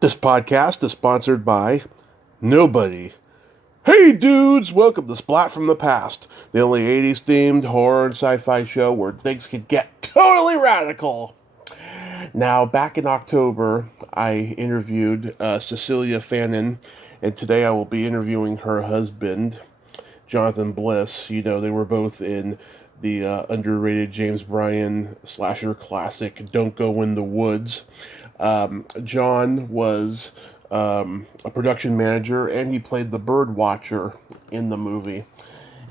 This podcast is sponsored by nobody. Hey dudes, welcome to Splat from the Past, the only 80s themed horror and sci-fi show where things can get totally radical. Now, back in October, I interviewed Cecilia Fannon, and today I will be interviewing her husband, Jonathan Bliss. You know, they were both in the underrated James Bryan slasher classic, Don't Go in the Woods. John was a production manager, and he played the bird watcher in the movie.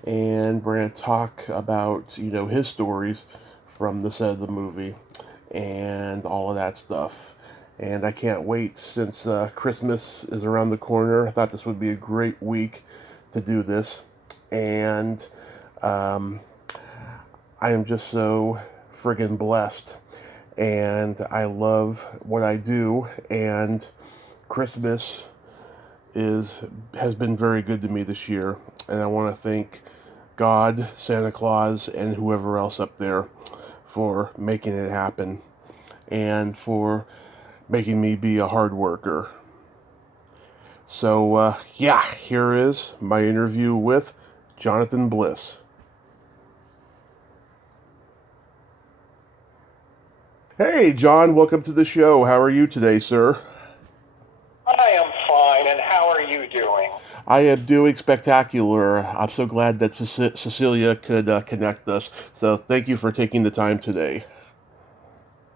And we're going to talk about, his stories from the set of the movie and all of that stuff. And I can't wait since Christmas is around the corner. I thought this would be a great week to do this. And I am just so friggin' blessed. And I love what I do. And Christmas has been very good to me this year. And I want to thank God, Santa Claus, and whoever else up there for making it happen and for making me be a hard worker. So, here is my interview with Jonathan Bliss. Hey, John, welcome to the show. How are you today, sir? I am fine, and how are you doing? I am doing spectacular. I'm so glad that Cecilia could connect us. So thank you for taking the time today.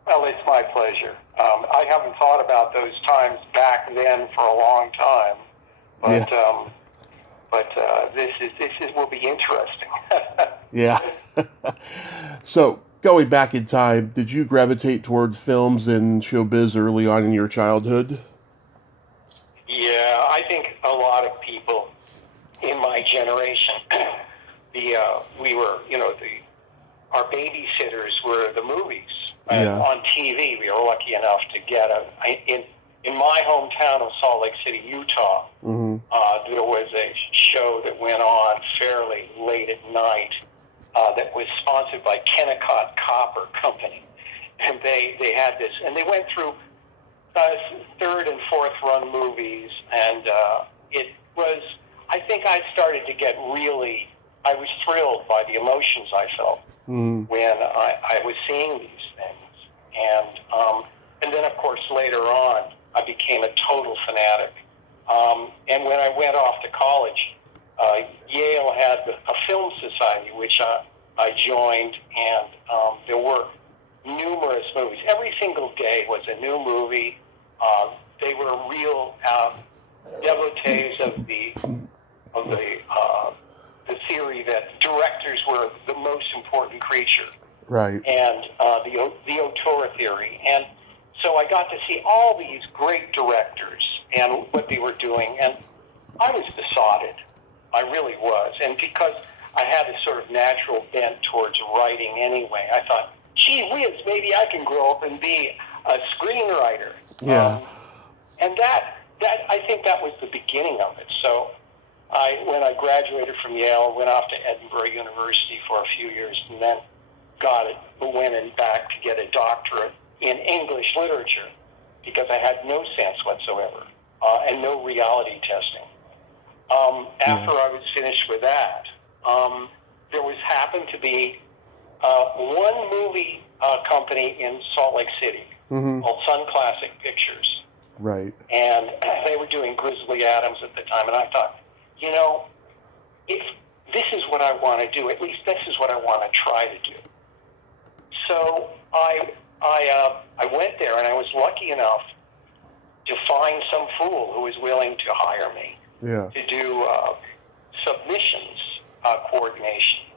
Well, it's my pleasure. I haven't thought about those times back then for a long time, but this will be interesting. Yeah. So going back in time, did you gravitate towards films and showbiz early on in your childhood? Yeah, I think a lot of people in my generation, our babysitters were the movies. And Yeah. on TV, we were lucky enough to get in my hometown of Salt Lake City, Utah. Mm-hmm. There was a show that went on fairly late at night that was sponsored by Kennecott Copper Company, and they had this, and they went through third and fourth run movies, and it was. I think I started to get I was thrilled by the emotions I felt when I was seeing these things, and then of course later on I became a total fanatic. And when I went off to college, Yale had a film society, which I joined, and there were numerous movies. Every single day was a new movie. They were real devotees of the theory that directors were the most important creature, Right. and the auteur theory. And so I got to see all these great directors and what they were doing, and I was besotted. I really was. And because I had a sort of natural bent towards writing anyway, I thought, gee whiz, maybe I can grow up and be a screenwriter. Yeah. And that I think that was the beginning of it. So when I graduated from Yale, went off to Edinburgh University for a few years, and then went back to get a doctorate in English literature because I had no sense whatsoever and no reality testing. After I was finished with that, there happened to be one movie company in Salt Lake City called Sun Classic Pictures. Right. And they were doing Grizzly Adams at the time, and I thought, if this is what I want to do, at least this is what I want to try to do. So I went there, and I was lucky enough to find some fool who was willing to hire me to do submissions coordination,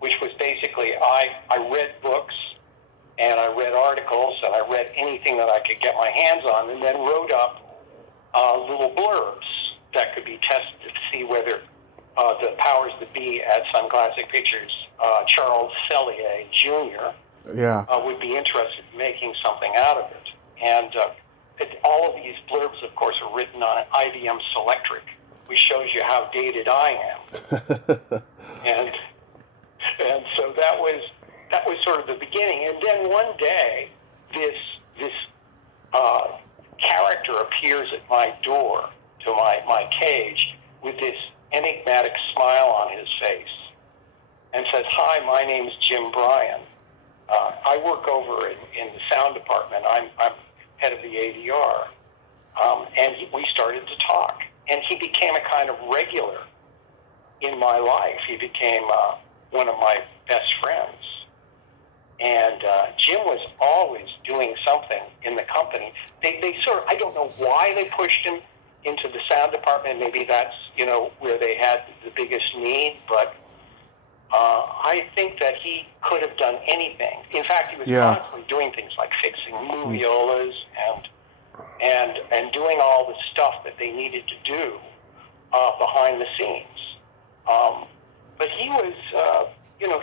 which was basically I read books and I read articles and I read anything that I could get my hands on, and then wrote up little blurbs that could be tested to see whether the powers that be at Sun Classic Pictures, Charles Sellier Jr., would be interested in making something out of it. And all of these blurbs, of course, are written on an IBM Selectric, which shows you how dated I am. and so that was sort of the beginning. And then one day, this character appears at my door to my cage with this enigmatic smile on his face and says, "Hi, my name's Jim Bryan. I work over in the sound department. I'm head of the ADR." And we started to talk. And he became a kind of regular in my life. He became one of my best friends. And Jim was always doing something in the company. They sort of, I don't know why they pushed him into the sound department. Maybe that's, where they had the biggest need. But I think that he could have done anything. In fact, he was constantly doing things like fixing moviolas and doing all the stuff that they needed to do behind the scenes. But he was,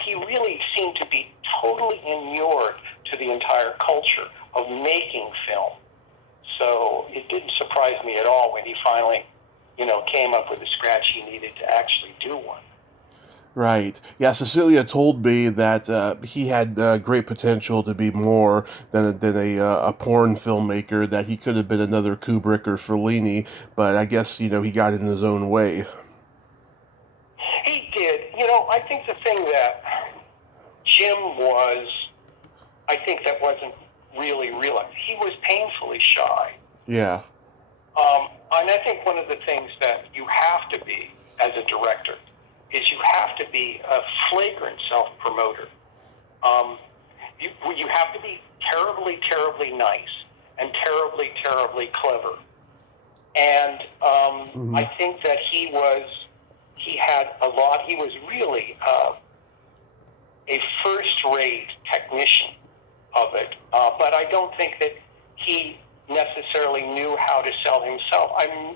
he really seemed to be totally inured to the entire culture of making film. So it didn't surprise me at all when he finally, came up with the scratch he needed to actually do one. Right. Yeah, Cecilia told me that he had great potential to be more than a porn filmmaker, that he could have been another Kubrick or Fellini, but I guess, he got in his own way. He did. I think the thing that Jim was, I think that wasn't really realized, he was painfully shy. Yeah. And I think one of the things that you have to be as a director is you have to be a flagrant self-promoter. You have to be terribly, terribly nice and terribly, terribly clever. And I think that he was really a first-rate technician of it. But I don't think that he necessarily knew how to sell himself.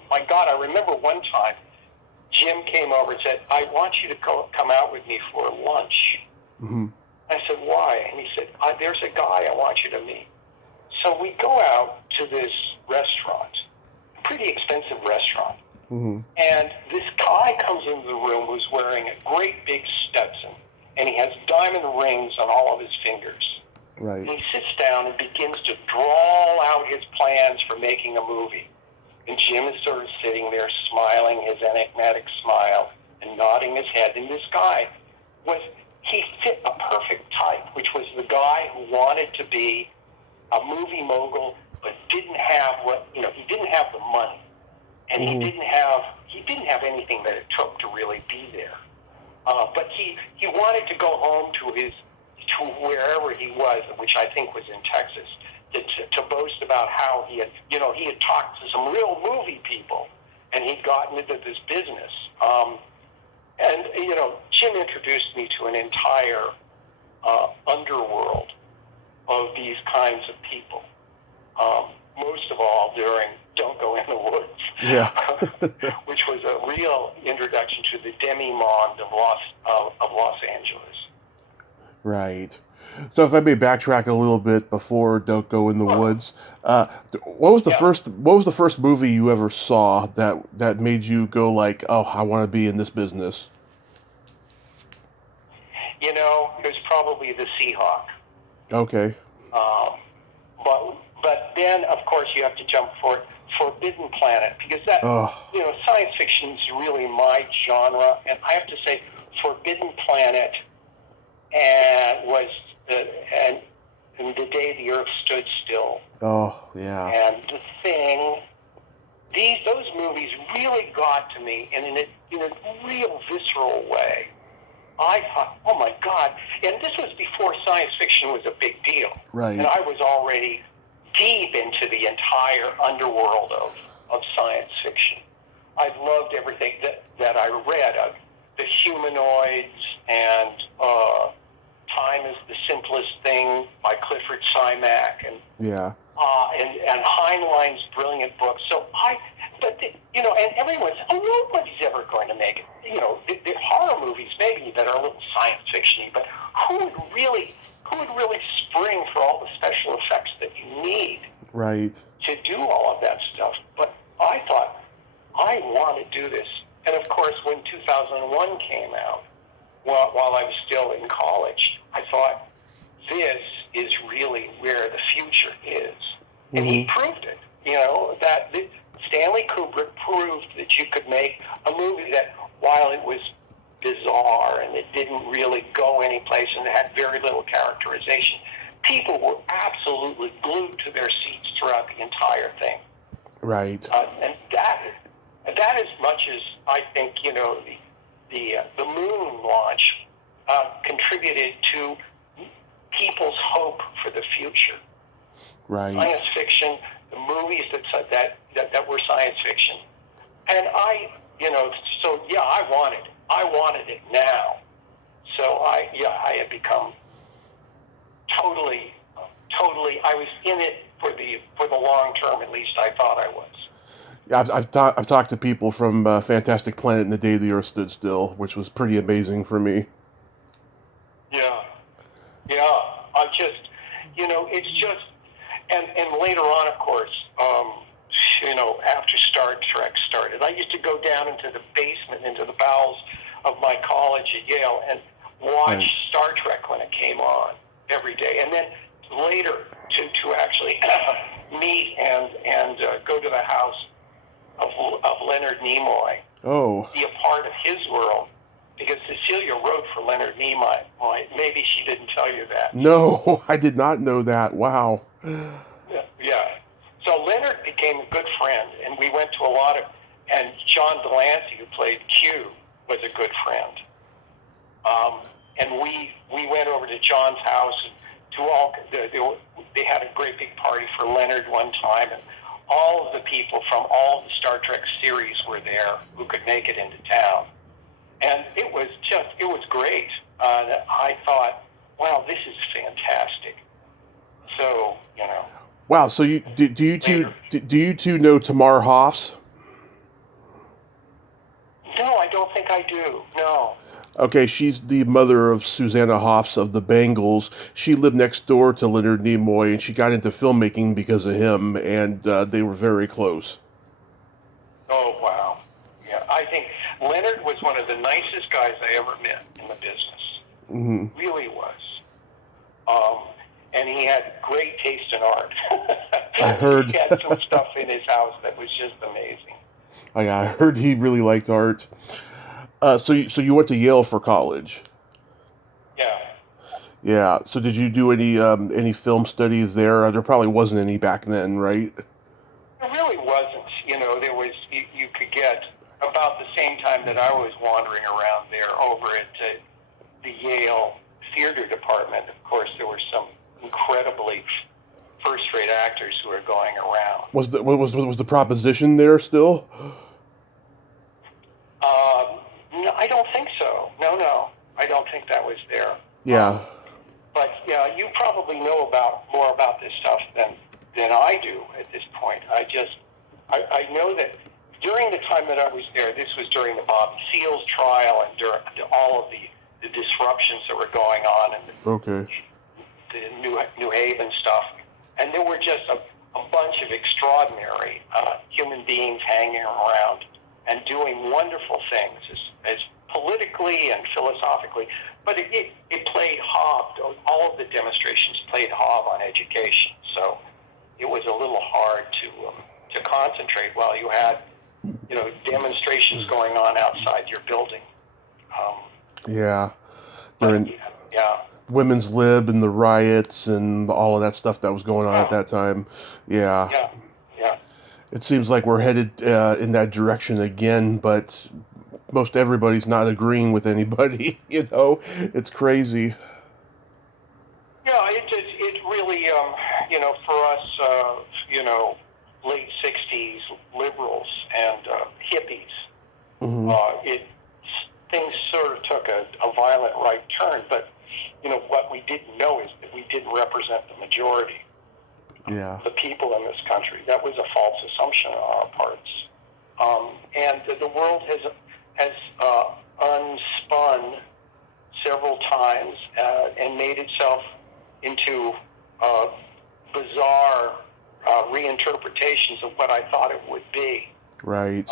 My God, I remember one time, Jim came over and said, "I want you to come out with me for lunch." Mm-hmm. I said, "Why?" And he said, "There's a guy I want you to meet." So we go out to this restaurant, a pretty expensive restaurant. Mm-hmm. And this guy comes into the room who's wearing a great big Stetson, and he has diamond rings on all of his fingers. Right. And he sits down and begins to drawl out his plans for making a movie. And Jim is sort of sitting there smiling his enigmatic smile and nodding his head. And this guy he fit a perfect type, which was the guy who wanted to be a movie mogul, but didn't have he didn't have the money. And he didn't have anything that it took to really be there. But he wanted to go home to wherever he was, which I think was in Texas, to boast about how he had talked to some real movie people and he'd gotten into this business. And Jim introduced me to an entire underworld of these kinds of people. Most of all during Don't Go in the Woods, which was a real introduction to the demi-monde of Los Angeles. Right. So if I may backtrack a little bit before Don't Go in the Woods, what was the first movie you ever saw that made you go like, "Oh, I want to be in this business"? It was probably The Seahawk. Okay. But then, of course, you have to jump for Forbidden Planet, because that, science fiction is really my genre. And I have to say, Forbidden Planet was and The Day the Earth Stood Still. Oh, yeah. And The Thing. Those movies really got to me in a real visceral way. I thought, oh my God. And this was before science fiction was a big deal. Right. And I was already deep into the entire underworld of science fiction. I loved everything that I read. The Humanoids and Time is the Simplest Thing by Clifford Simak and Heinlein's brilliant book. So and everyone says, "Oh, nobody's ever going to make it." The horror movies maybe that are a little science fiction-y, but who would really spring for all the special effects that you need to do all of that stuff? But I thought, I want to do this. And of course, when 2001 came out, while I was still in college, I thought, this is really where the future is. And he proved it. that Stanley Kubrick proved that you could make a movie that, while it was bizarre and it didn't really go anyplace and it had very little characterization, people were absolutely glued to their seats throughout the entire thing. Right. And that as much as I think, the moon launch contributed to people's hope for the future. Right. Science fiction, the movies that were science fiction, and I wanted it now. So I had become totally. I was in it for the long term. At least I thought I was. I've talked to people from Fantastic Planet and the Day the Earth Stood Still, which was pretty amazing for me. Yeah. I just, it's just, and later on, of course, after Star Trek started, I used to go down into the basement, into the bowels of my college at Yale, and watch Star Trek when it came on every day, and then later to actually meet and go to the house of Leonard Nimoy. Oh. Be a part of his world, because Cecilia wrote for Leonard Nimoy. Maybe she didn't tell you that. No, I did not know that. Wow. Yeah. So Leonard became a good friend, and we went to a lot of, and John Delancey, who played Q, was a good friend. And we went over to John's house and they had a great big party for Leonard one time, and all of the people from all the Star Trek series were there who could make it into town. And it was great. I thought, wow, this is fantastic. So, Wow. So do you two know Tamar Hoffs? No, I don't think I do. No. Okay, she's the mother of Susanna Hoffs of the Bangles. She lived next door to Leonard Nimoy, and she got into filmmaking because of him, and they were very close. Oh, wow. Yeah, I think Leonard was one of the nicest guys I ever met in the business. Mm-hmm. Really was. And he had great taste in art. I heard. He had some stuff in his house that was just amazing. Oh, yeah, I heard he really liked art. So you went to Yale for college? Yeah. Yeah. So did you do any film studies there? There probably wasn't any back then, right? There really wasn't. There was, you could get, about the same time that I was wandering around there over at the Yale theater department. Of course, there were some incredibly first-rate actors who were going around. Was the proposition there still? No, I don't think so. No, I don't think that was there. Yeah. But yeah, you probably know more about this stuff than I do at this point. I know that during the time that I was there, this was during the Bob Seals trial and during all of the disruptions that were going on and the New Haven stuff, and there were just a bunch of extraordinary human beings hanging around and doing wonderful things as politically and philosophically, but it played hob. All of the demonstrations played hob on education, so it was a little hard to concentrate while you had demonstrations going on outside your building. Yeah. Yeah. Women's Lib and the riots and all of that stuff that was going on at that time. Yeah. Yeah. It seems like we're headed in that direction again, but most everybody's not agreeing with anybody. It's crazy. Yeah, it really, for us, late 60s liberals and hippies, Mm-hmm. Things sort of took a violent right turn, but what we didn't know is that we didn't represent the majority. Yeah. The people in this country. That was a false assumption on our parts. And the world has unspun several times and made itself into bizarre reinterpretations of what I thought it would be. Right.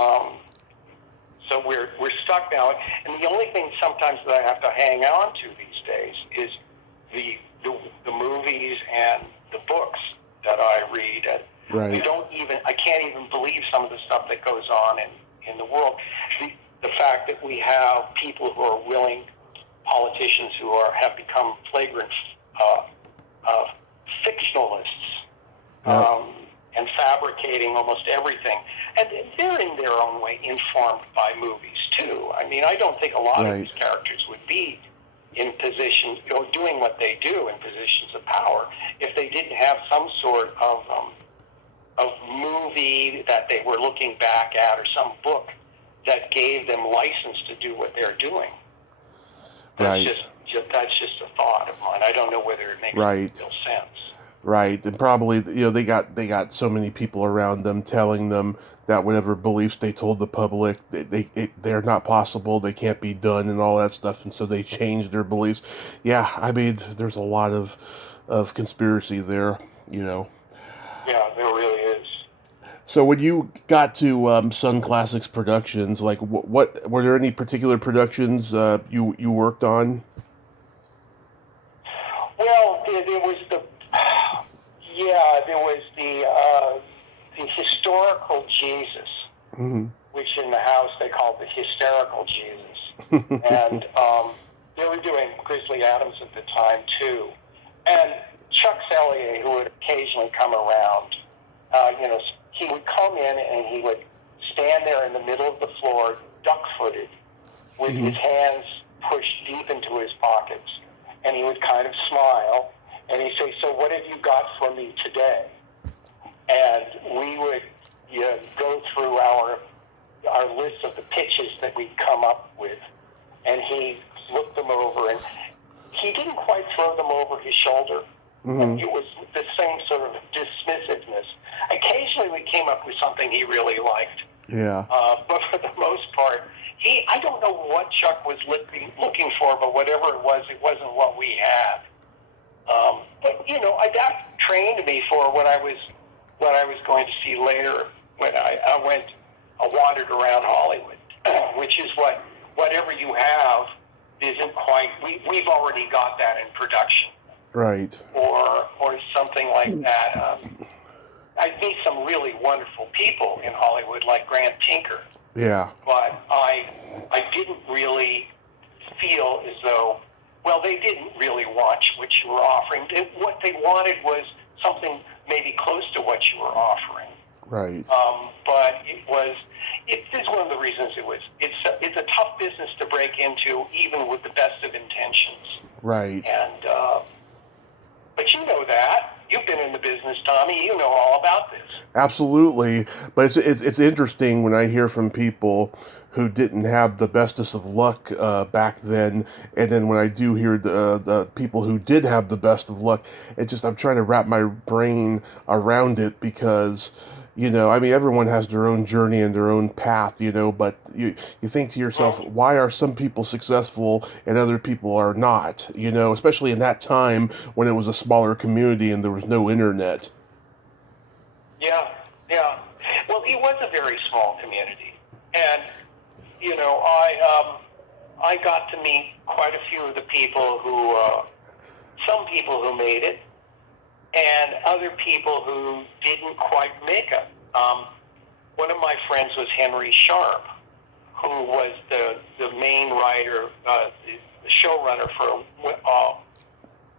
So we're stuck now, and the only thing sometimes that I have to hang on to these days is the movies and the books that I read Right. I can't even believe some of the stuff that goes on in the world. The fact that we have people who are willing, politicians who have become flagrant fictionalists, Yep. and fabricating almost everything. And they're in their own way informed by movies too. I mean, I don't think a lot of these characters would be in positions, doing what they do in positions of power if they didn't have some sort of movie that they were looking back at, or some book that gave them license to do what they're doing. That's just a thought of mine. I don't know whether it makes real sense. Right, and probably they got so many people around them telling them that whatever beliefs they told the public they're not possible, they can't be done, and all that stuff, and so they changed their beliefs. Yeah, I mean, there's a lot of conspiracy there, Yeah, there really is. So when you got to Sun Classics Productions, like what were there any particular productions you worked on? Well, there was the historical Jesus, which in the house they called the hysterical Jesus, and they were doing Grizzly Adams at the time too, and Chuck Sellier, who would occasionally come around, he would come in and he would stand there in the middle of the floor, duck-footed, with his hands pushed deep into his pockets, and he would kind of smile, and he'd say, "So what have you got for me today?" And we would go through our list of the pitches that we'd come up with, and he looked them over, and he didn't quite throw them over his shoulder. And it was the same sort of dismissiveness. Occasionally we came up with something he really liked. Yeah. But for the most part, I don't know what Chuck was looking for, but whatever it wasn't what we had. But that trained me for what I was going to see later when I wandered around Hollywood, which is whatever you have isn't quite. We've already got that in production. Right. Or something like that. I meet some really wonderful people in Hollywood, like Grant Tinker. Yeah. But I didn't really feel as though, they didn't really want what you were offering. What they wanted was something maybe close to what you were offering. Right. But it is one of the reasons it's a tough business to break into, even with the best of intentions. Right. And but you know that. You've been in the business, Tommy. You know all about this. Absolutely, but it's interesting when I hear from people who didn't have the bestest of luck back then, and then when I do hear the people who did have the best of luck, I'm trying to wrap my brain around it because. I mean, everyone has their own journey and their own path, but you think to yourself, why are some people successful and other people are not, especially in that time when it was a smaller community and there was no internet. Yeah. Well, it was a very small community. And, I got to meet quite a few of the people some people who made it, and other people who didn't quite make it. One of my friends was Henry Sharp, who was the main writer, the showrunner for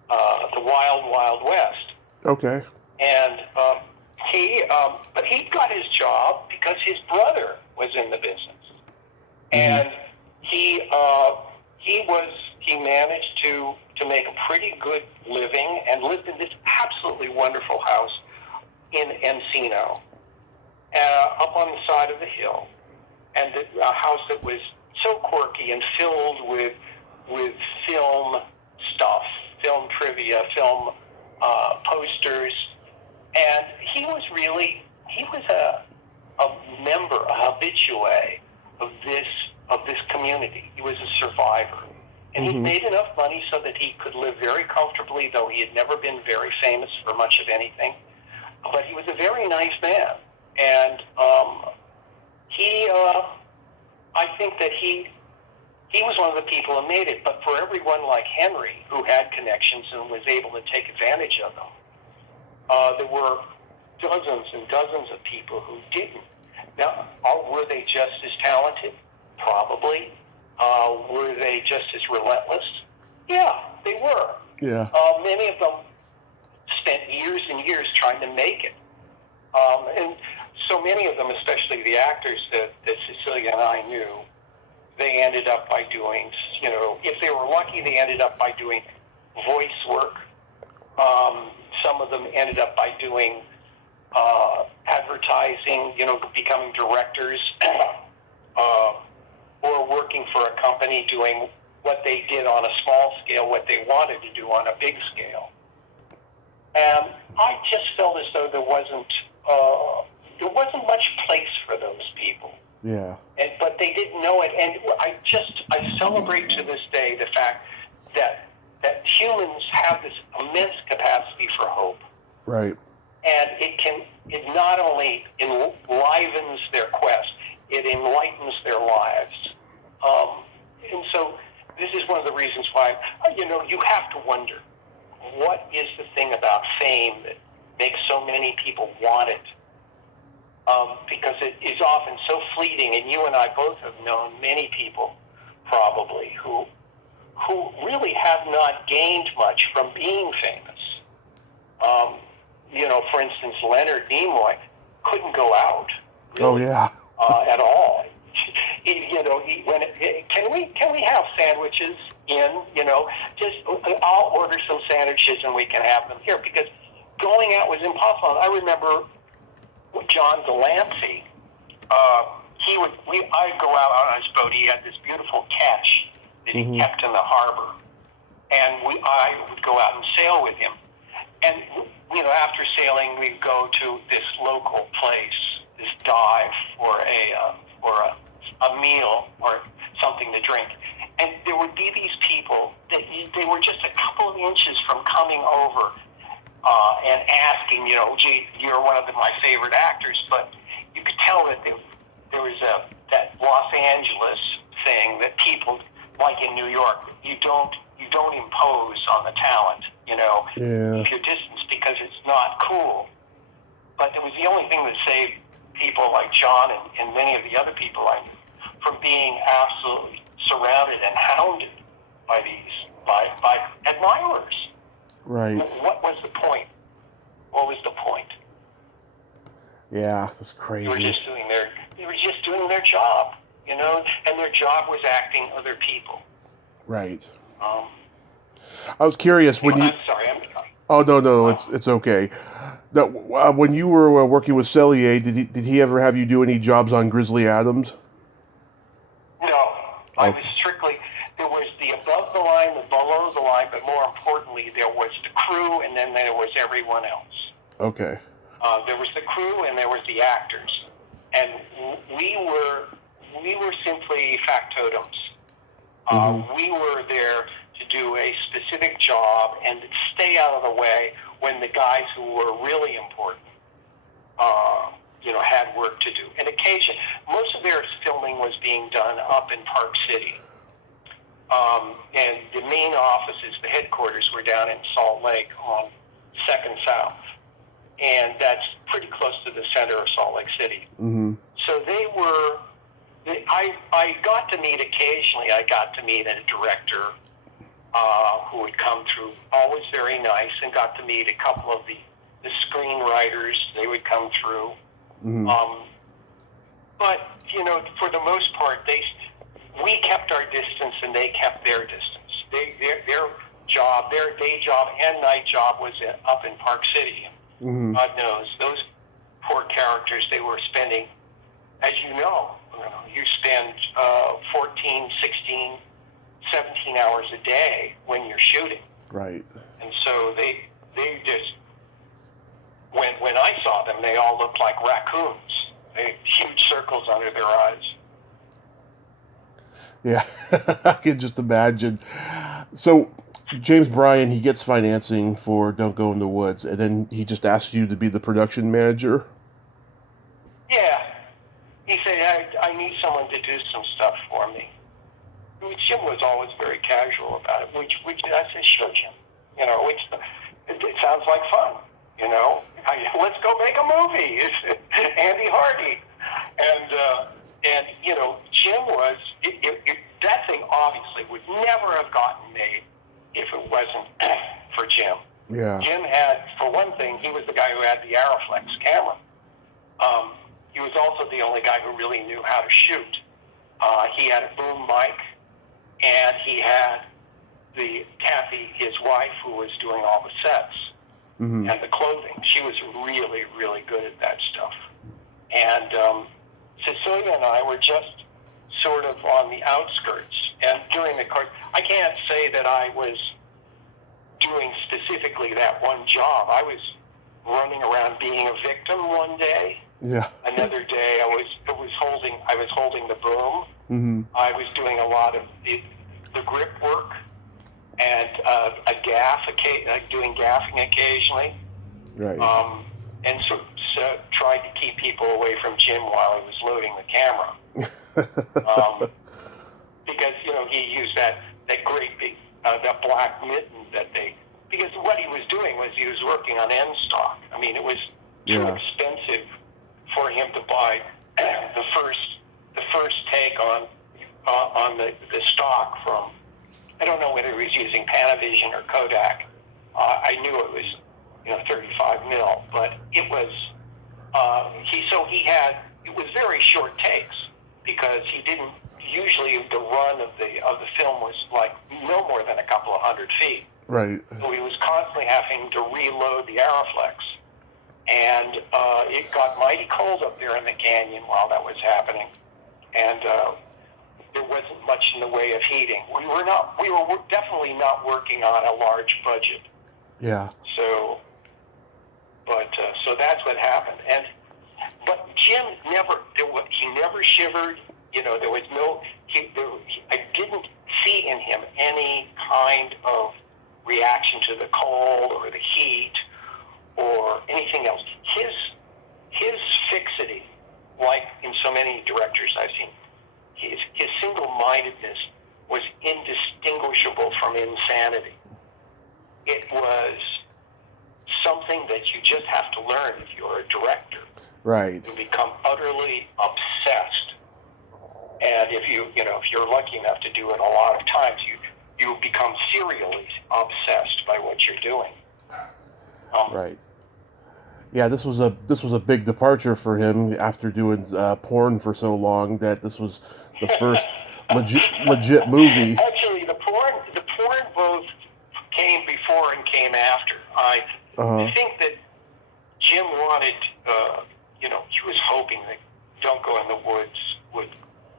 the Wild Wild West. Okay. And but he got his job because his brother was in the business, and he managed to make a pretty good living and lived in this absolutely wonderful house in Encino, up on the side of the hill, and a house that was so quirky and filled with film stuff, film trivia, film posters, and he was a member, a habitué of this community. He was a survivor. And he made enough money so that he could live very comfortably, though he had never been very famous for much of anything. But he was a very nice man. And I think that he was one of the people who made it. But for everyone like Henry, who had connections and was able to take advantage of them, there were dozens and dozens of people who didn't. Now, were they just as talented? Probably. Were they just as relentless? Yeah, they were. Yeah. Many of them spent years and years trying to make it. And so many of them, especially the actors that Cecilia and I knew, they ended up by doing, if they were lucky, they ended up by doing voice work. Some of them ended up by doing advertising, becoming directors, or working for a company doing what they did on a small scale, what they wanted to do on a big scale. And I just felt as though there wasn't much place for those people. Yeah. But they didn't know it. And I celebrate to this day the fact that humans have this immense capacity for hope. Right. And it not only enlivens their quest, it enlightens their lives. And so this is one of the reasons why, you have to wonder, what is the thing about fame that makes so many people want it? Because it is often so fleeting, and you and I both have known many people, probably, who really have not gained much from being famous. For instance, Leonard Nimoy couldn't go out. Really, Oh yeah. at all. Can we have sandwiches in? I'll order some sandwiches and we can have them here, because going out was impossible. I remember John Delancey. I'd go out on his boat. He had this beautiful ketch that he kept in the harbor, and I would go out and sail with him. And after sailing, we'd go to this local place, this dive for a meal or something to drink. And there would be these people that they were just a couple of inches from coming over and asking, gee, you're one of my favorite actors. But you could tell that there was that Los Angeles thing that people, like in New York, you don't impose on the talent, Yeah. keep your distance, because it's not cool. But it was the only thing that saved people like John and many of the other people I knew from being absolutely surrounded and hounded by admirers. Right. What was the point? What was the point? Yeah, that's crazy. They were just doing their job, and their job was acting other people. Right. I was curious when you. I'm sorry. Oh no, it's okay. Now, when you were working with Cellier, did he ever have you do any jobs on Grizzly Adams? No, I was strictly. There was the above the line, the below the line, but more importantly, there was the crew, and then there was everyone else. Okay. There was the crew, and there was the actors, and we were simply factotums. We were there to do a specific job and stay out of the way when the guys who were really important, had work to do. And occasionally, most of their filming was being done up in Park City. And the main offices, the headquarters, were down in Salt Lake on 2nd South. And that's pretty close to the center of Salt Lake City. Mm-hmm. So I got to meet a director who would come through, always very nice, and got to meet a couple of the screenwriters. They would come through. Mm-hmm. But, for the most part, we kept our distance and they kept their distance. Their job, their day job and night job was up in Park City. Mm-hmm. God knows, those poor characters, they were spending, as you spend 14, 16, 17 hours a day when you're shooting. Right. And so they just, when I saw them, they all looked like raccoons. They had huge circles under their eyes. Yeah, I can just imagine. So, James Bryan, he gets financing for Don't Go in the Woods, and then he just asks you to be the production manager? Yeah. He said, I need someone to do some stuff for me. Jim was always very casual about it, which I said, sure, Jim. It sounds like fun, let's go make a movie. It's Andy Hardy. And you know, Jim was, that thing obviously would never have gotten made if it wasn't for Jim. Yeah. Jim had, for one thing, he was the guy who had the Aeroflex camera. He was also the only guy who really knew how to shoot. He had a boom mic, and he had Kathy, his wife, who was doing all the sets and the clothing. She was really, really good at that stuff. And Cecilia and I were just sort of on the outskirts. And during the course, I can't say that I was doing specifically that one job. I was running around being a victim one day. Yeah. Another day, I was holding the broom. I was doing a lot of the grip work and doing gaffing occasionally. Right. And so tried to keep people away from Jim while he was loading the camera. Because, you know, he used that great big, that black mitten because what he was doing was he was working on end stock. I mean, it was too expensive for him to buy the first take on the stock from, I don't know whether he was using Panavision or Kodak. I knew it was, 35 mil, but it was, it was very short takes because he didn't, usually the run of the film was like no more than a couple of 100 feet. Right. So he was constantly having to reload the Aeroflex. And it got mighty cold up there in the canyon while that was happening. And there wasn't much in the way of heating. We were definitely not working on a large budget. Yeah. So that's what happened. But Jim he never shivered. There was I didn't see in him any kind of reaction to the cold or the heat or anything else. His fixity, like in so many directors I've seen, his single-mindedness was indistinguishable from insanity. It was something that you just have to learn if you're a director. Right. You become utterly obsessed. And if you're lucky enough to do it a lot of times, you become serially obsessed by what you're doing. Right. Yeah, this was a big departure for him after doing porn for so long. That this was the first legit movie. Actually, the porn both came before and came after. I think that Jim wanted, he was hoping that Don't Go in the Woods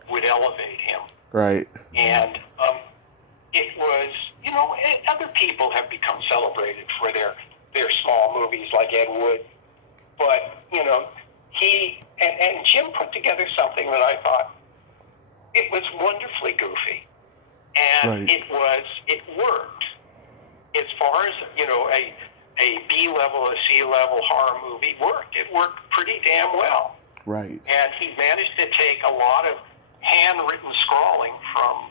would elevate him. Right. And it was, other people have become celebrated for their small movies like Ed Wood. But, he and Jim put together something that I thought it was wonderfully goofy. And it worked. As far as, a B-level, a C-level horror movie worked. It worked pretty damn well. Right. And he managed to take a lot of handwritten scrawling from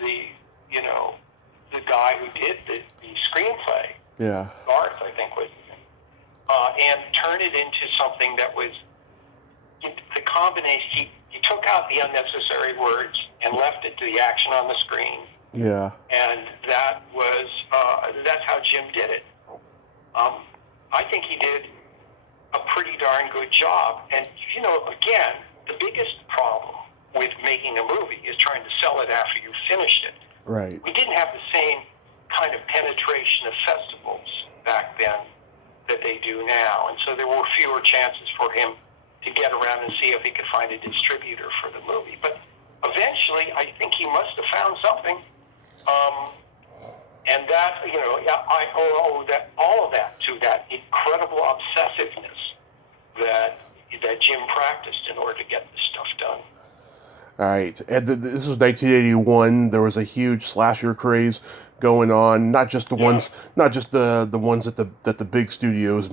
the guy who did the screenplay. Yeah. Garth, I think, was, and turn it into something that was the combination. He took out the unnecessary words and left it to the action on the screen. Yeah. And that was that's how Jim did it. I think he did a pretty darn good job. And again, the biggest problem with making a movie is trying to sell it after you've finished it. Right. We didn't have the same kind of penetration of festivals back then that they do now, and so there were fewer chances for him to get around and see if he could find a distributor for the movie. But eventually, I think he must have found something, and that I owe all of that to that incredible obsessiveness that Jim practiced in order to get this stuff done. All right, and this was 1981. There was a huge slasher craze going on, not just the Yeah. ones, not just the ones that the big studios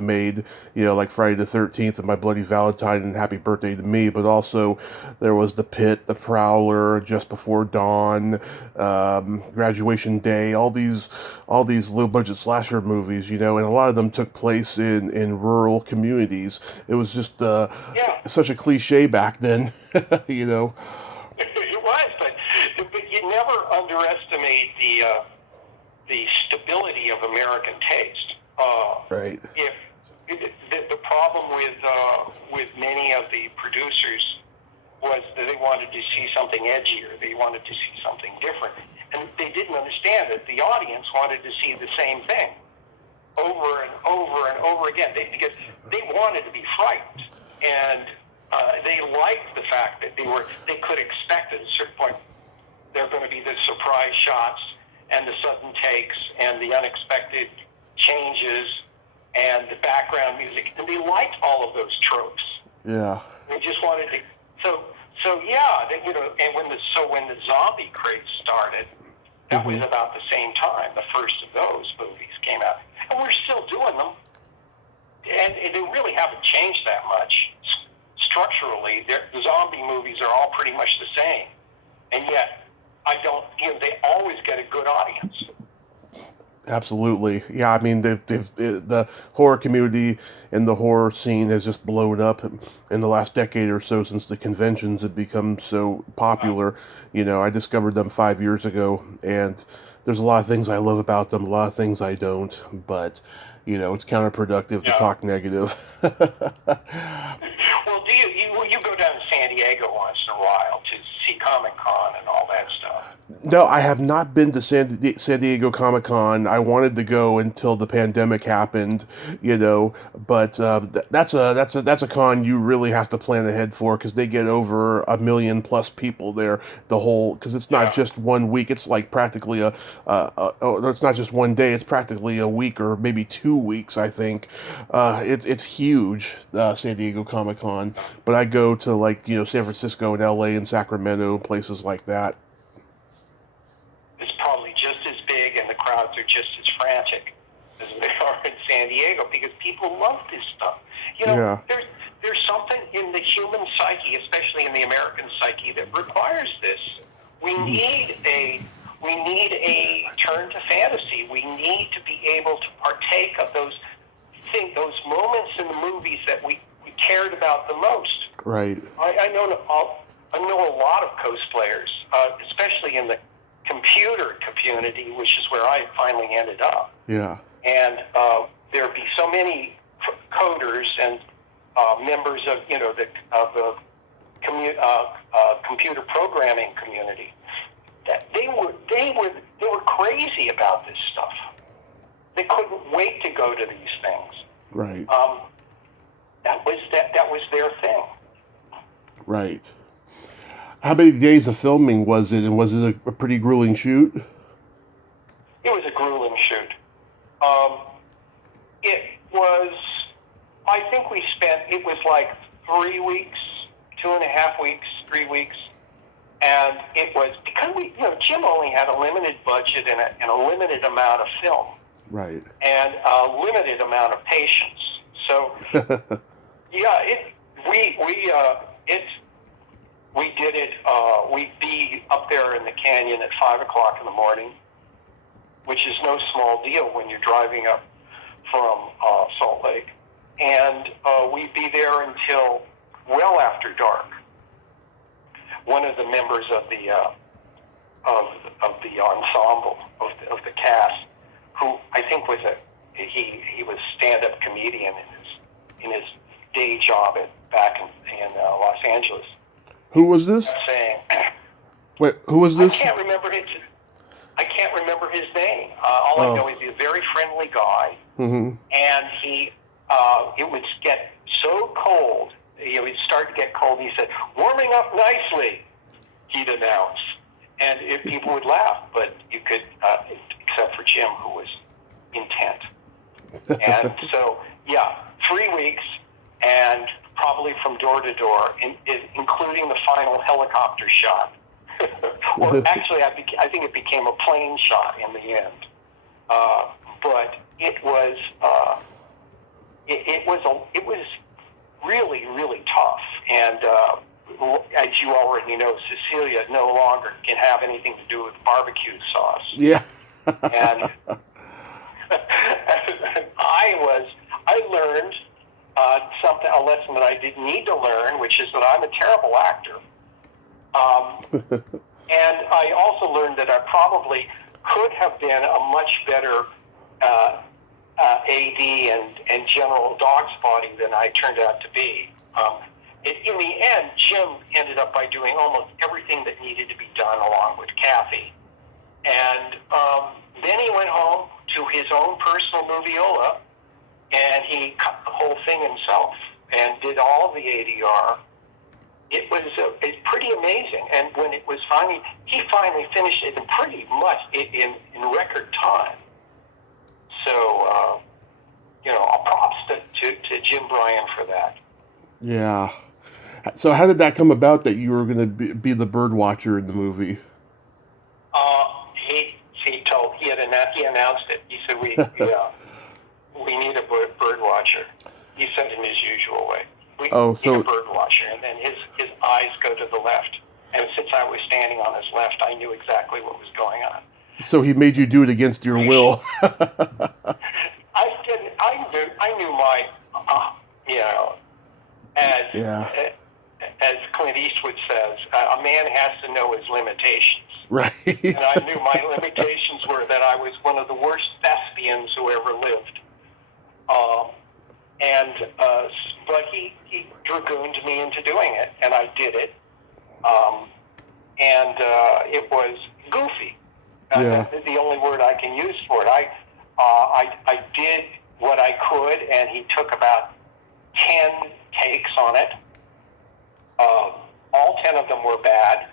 made, like Friday the 13th and My Bloody Valentine and Happy Birthday to Me, but also there was The Pit, The Prowler, Just Before Dawn, Graduation Day, all these low budget slasher movies, and a lot of them took place in rural communities. It was just Yeah. such a cliche back then, It was, but you never underestimate the stability of American taste. Right. If the problem with many of the producers was that they wanted to see something edgier, they wanted to see something different, and they didn't understand that the audience wanted to see the same thing over and over and over again. Because they wanted to be frightened, and they liked the fact that they could expect at a certain point there are going to be the surprise shots and the sudden takes and the unexpected changes and the background music, and they liked all of those tropes. Yeah. They just wanted to. So yeah, and when the zombie craze started, that was about the same time the first of those movies came out, and we're still doing them, and they really haven't changed that much structurally. The zombie movies are all pretty much the same, and yet they always get a good audience. Absolutely. Yeah, I mean, the horror community and the horror scene has just blown up in the last decade or so since the conventions had become so popular. I discovered them 5 years ago, and there's a lot of things I love about them, a lot of things I don't, but, it's counterproductive to talk negative. Well, you go down to San Diego once in a while to see Comic-Con and all that stuff? No, I have not been to San Diego Comic-Con. I wanted to go until the pandemic happened, but that's a con you really have to plan ahead for, because they get over 1 million plus people there. Because it's not just 1 week. It's like practically it's not just one day. It's practically a week or maybe 2 weeks. I think it's huge, San Diego Comic-Con. But I go to San Francisco and L.A. and Sacramento, places like that. It's probably just as big, and the crowds are just as frantic as they are in San Diego, because people love this stuff. There's something in the human psyche, especially in the American psyche, that requires this. We need a turn to fantasy. We need to be able to partake of those moments in the movies that we cared about the most. Right. I know a lot of cosplayers, especially in the computer community, which is where I finally ended up. Yeah. And there'd be so many coders and members of the computer programming community that they were crazy about this stuff. They couldn't wait to go to these things. Right. That was their thing. Right. How many days of filming was it, and was it a pretty grueling shoot? It was a grueling shoot. It was, I think it was like 3 weeks, 2.5 weeks, 3 weeks. And it was, because Jim only had a limited budget and a limited amount of film. Right. And a limited amount of patience. So, we did it. We'd be up there in the canyon at 5 o'clock in the morning, which is no small deal when you're driving up from Salt Lake, and we'd be there until well after dark. One of the members of the ensemble of the cast, who I think was he was stand-up comedian in his day job back in Los Angeles. Who was this? Wait, who was this? I can't remember his name. All I know is he's a very friendly guy, and it would get so cold. It started to get cold. He said, "Warming up nicely," he'd announce, and people would laugh, but you could, except for Jim, who was intent. And so, 3 weeks, and probably from door to door, including the final helicopter shot, Or actually, I think it became a plane shot in the end. But it was it was really, really tough. And as you already know, Cecilia no longer can have anything to do with barbecue sauce. Yeah. And I learned a lesson that I didn't need to learn, which is that I'm a terrible actor. And I also learned that I probably could have been a much better AD and general dog spotting than I turned out to be. In the end, Jim ended up by doing almost everything that needed to be done along with Kathy. And then he went home to his own personal moviola, and he cut the whole thing himself and did all of the ADR. It's pretty amazing. And when it was he finally finished it in pretty much in record time. So, props to Jim Bryan for that. Yeah. So how did that come about that you were going to be the bird watcher in the movie? He announced it. He said, we need a bird watcher. He said in his usual way. We need a bird watcher. And then his eyes go to the left. And since I was standing on his left, I knew exactly what was going on. So he made you do it against your will. I knew my, as Clint Eastwood says, a man has to know his limitations. Right. And I knew my limitations were that I was one of the worst thespians who ever lived. But he dragooned me into doing it, and I did it. It was goofy. The only word I can use for it. I did what I could, and he took about 10 takes on it. All 10 of them were bad,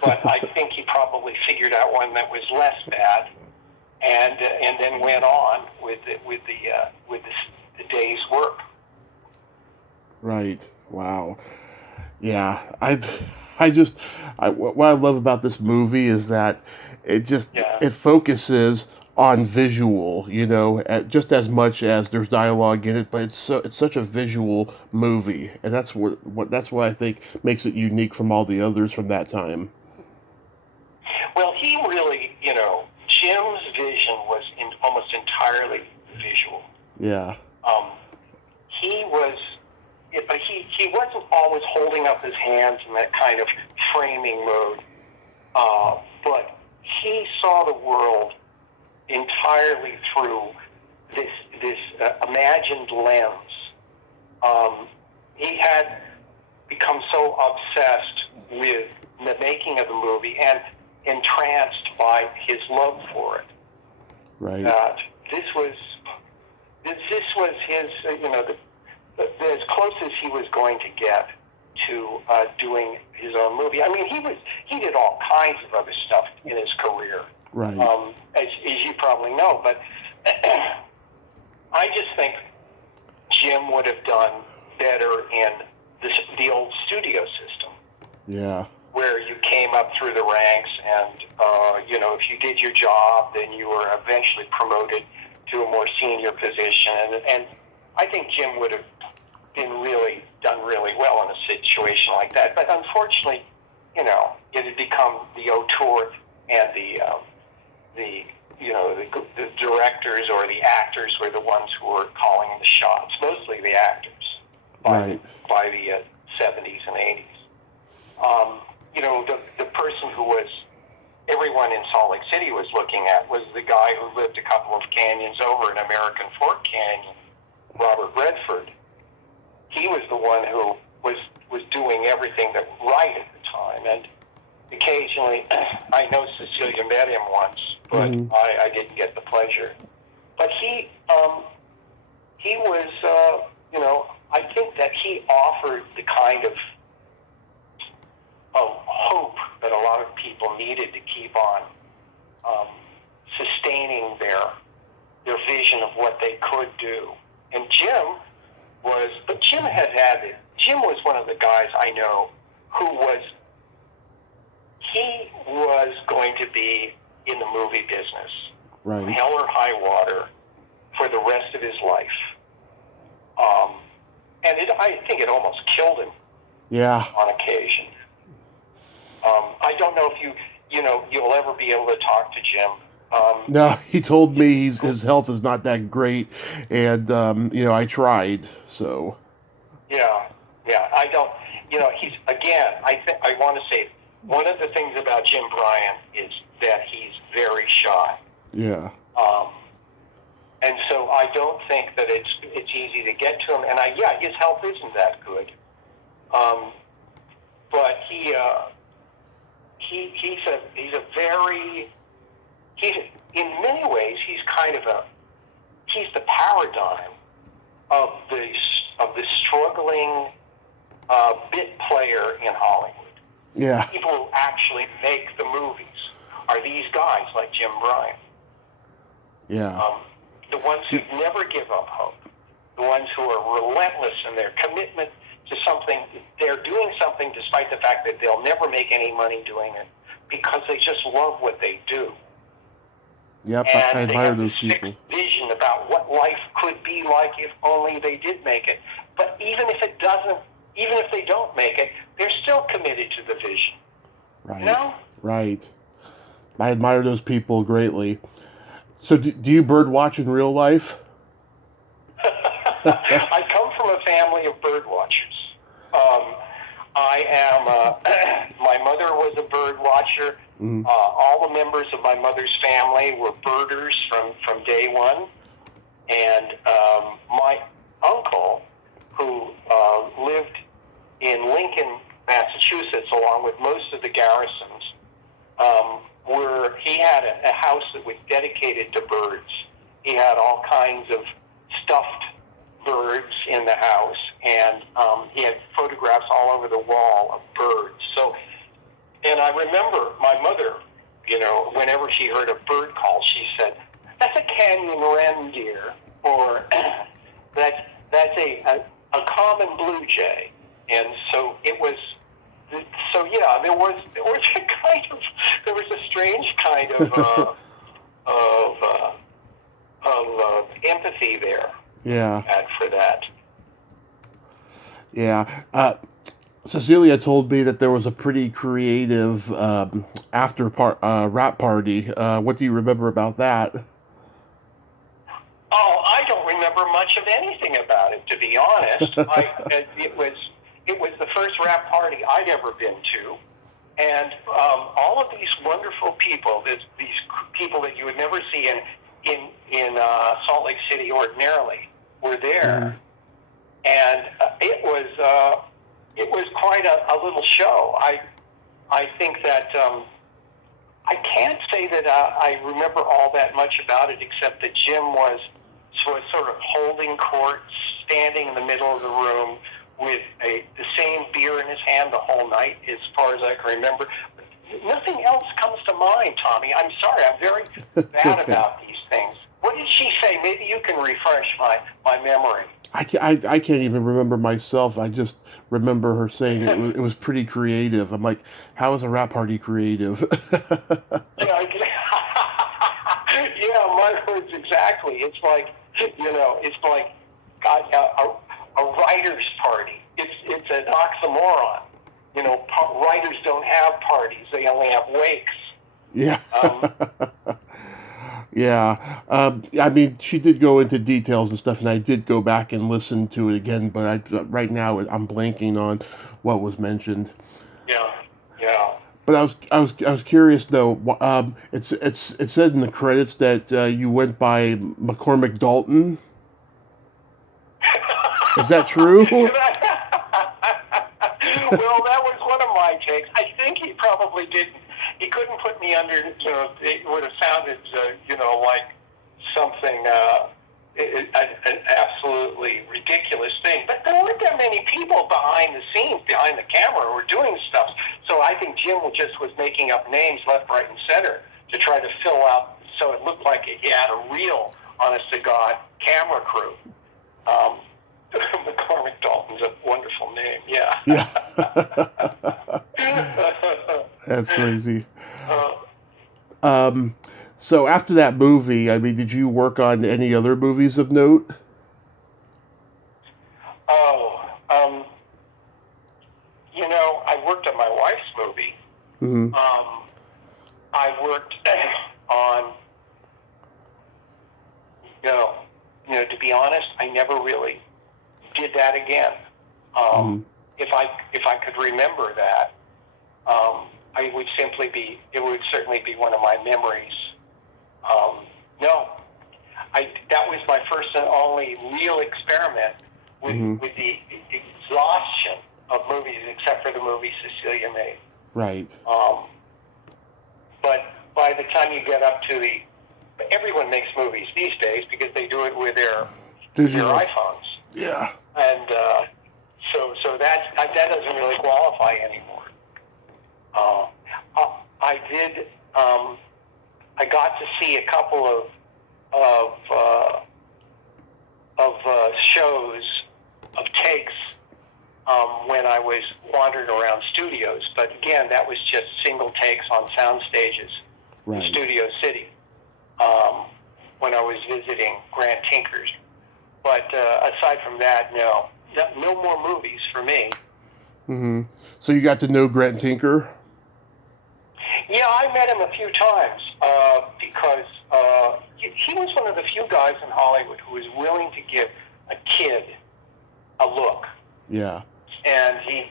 but I think he probably figured out one that was less bad, and then went on with the day's work. Right. Wow. Yeah. What I love about this movie is that it focuses on visual, just as much as there's dialogue in it, but it's such a visual movie, and that's what I think makes it unique from all the others from that time. Well, he really, Jim's vision was almost entirely visual. Yeah. He wasn't always holding up his hands in that kind of framing mode, but he saw the world entirely through this imagined lens. He had become so obsessed with the making of the movie and entranced by his love for it. Right. That this was his, as close as he was going to get to doing his own movie. I mean, he did all kinds of other stuff in his career, right? As you probably know. But I just think Jim would have done better in the old studio system. Yeah. Where you came up through the ranks, and if you did your job, then you were eventually promoted to a more senior position. And I think Jim would have done really well in a situation like that. But unfortunately, it had become the auteur and the directors or the actors were the ones who were calling the shots. Mostly the actors by the 70s and 80s. The person who everyone in Salt Lake City was looking at was the guy who lived a couple of canyons over in American Fork Canyon, Robert Redford. He was the one who was doing everything right at the time. And occasionally, I know Cecilia met him once, but I didn't get the pleasure. But he was, I think that he offered the kind of hope that a lot of people needed to keep on sustaining their vision of what they could do. And Jim was one of the guys I know who he was going to be in the movie business, Right. hell or high water, for the rest of his life. And I think it almost killed him. Yeah. On occasion. I don't know if you'll ever be able to talk to Jim. No, he told me his health is not that great, and I tried. So. Yeah. I don't. He's again. I want to say one of the things about Jim Bryan is that he's very shy. Yeah. And so I don't think that it's easy to get to him. And his health isn't that good. But he's in many ways he's the paradigm of the struggling bit player in Hollywood. Yeah. People who actually make the movies are these guys like Jim Bryan. Yeah. The ones who never give up hope. The ones who are relentless in their commitment to something. They're doing something despite the fact that they'll never make any money doing it because they just love what they do. Yep, and I admire those people. They have this fixed vision about what life could be like if only they did make it. But even if they don't make it, they're still committed to the vision. Right. No? Right. I admire those people greatly. So do you bird watch in real life? I come from a family of bird watchers. I am. My mother was a bird watcher. Mm-hmm. All the members of my mother's family were birders from day one. And my uncle, who lived in Lincoln, Massachusetts, along with most of the Garrisons, he had a house that was dedicated to birds. He had all kinds of stuffed birds in the house, and he had photographs all over the wall of birds. So, and I remember my mother, whenever she heard a bird call, she said, "That's a canyon wren deer," or "That's a common blue jay." And so it was. So yeah, there was a strange kind of empathy there. Yeah. Had for that. Yeah. Cecilia told me that there was a pretty creative rap party. What do you remember about that? Oh, I don't remember much of anything about it, to be honest. It was the first rap party I'd ever been to, and all of these wonderful people, these people that you would never see in Salt Lake City ordinarily, were there, and it was quite a little show. I think that I can't say that I remember all that much about it, except that Jim was sort of holding court, standing in the middle of the room with the same beer in his hand the whole night, as far as I can remember. Nothing else comes to mind, Tommy. I'm sorry. I'm very bad about these things. What did she say? Maybe you can refresh my memory. I can't even remember myself. I just remember her saying it was pretty creative. I'm like, how is a rap party creative? Yeah, my words exactly. It's like, a writer's party. It's an oxymoron. Writers don't have parties. They only have wakes. Yeah. Yeah. I mean, she did go into details and stuff, and I did go back and listen to it again, but right now I'm blanking on what was mentioned. Yeah. But I was curious though. It said in the credits that you went by McCormick Dalton. Is that true? Well, that was one of my takes. I think he probably didn't. He couldn't put me under. It would have sounded, like something an absolutely ridiculous thing. But there weren't that many people behind the scenes, behind the camera, who were doing stuff. So I think Jim just was making up names left, right, and center to try to fill out, so it looked like he had a real, honest-to-God camera crew. McCormick Dalton's a wonderful name, yeah. Yeah. That's crazy. Uh, Um, so after that movie, I mean, did you work on any other movies of note? oh, I worked on my wife's movie. Mm-hmm. I worked on, to be honest, I never really did that again. Mm-hmm. If I could remember that, I would it would certainly be one of my memories. No, that was my first and only real experiment with Mm-hmm. with the exhaustion of movies, except for the movie Cecilia made. Right. But by the time you get up to everyone makes movies these days because they do it with their Digital. iPhones, Yeah. and so that doesn't really qualify anymore. I did. I got to see a couple of shows of takes when I was wandering around studios, but again, that was just single takes on sound stages in Right. Studio City when I was visiting Grant Tinker's. But aside from that, no more movies for me. Mm-hmm. So you got to know Grant Tinker? Yeah, I met him a few times because he was one of the few guys in Hollywood who was willing to give a kid a look. Yeah. And he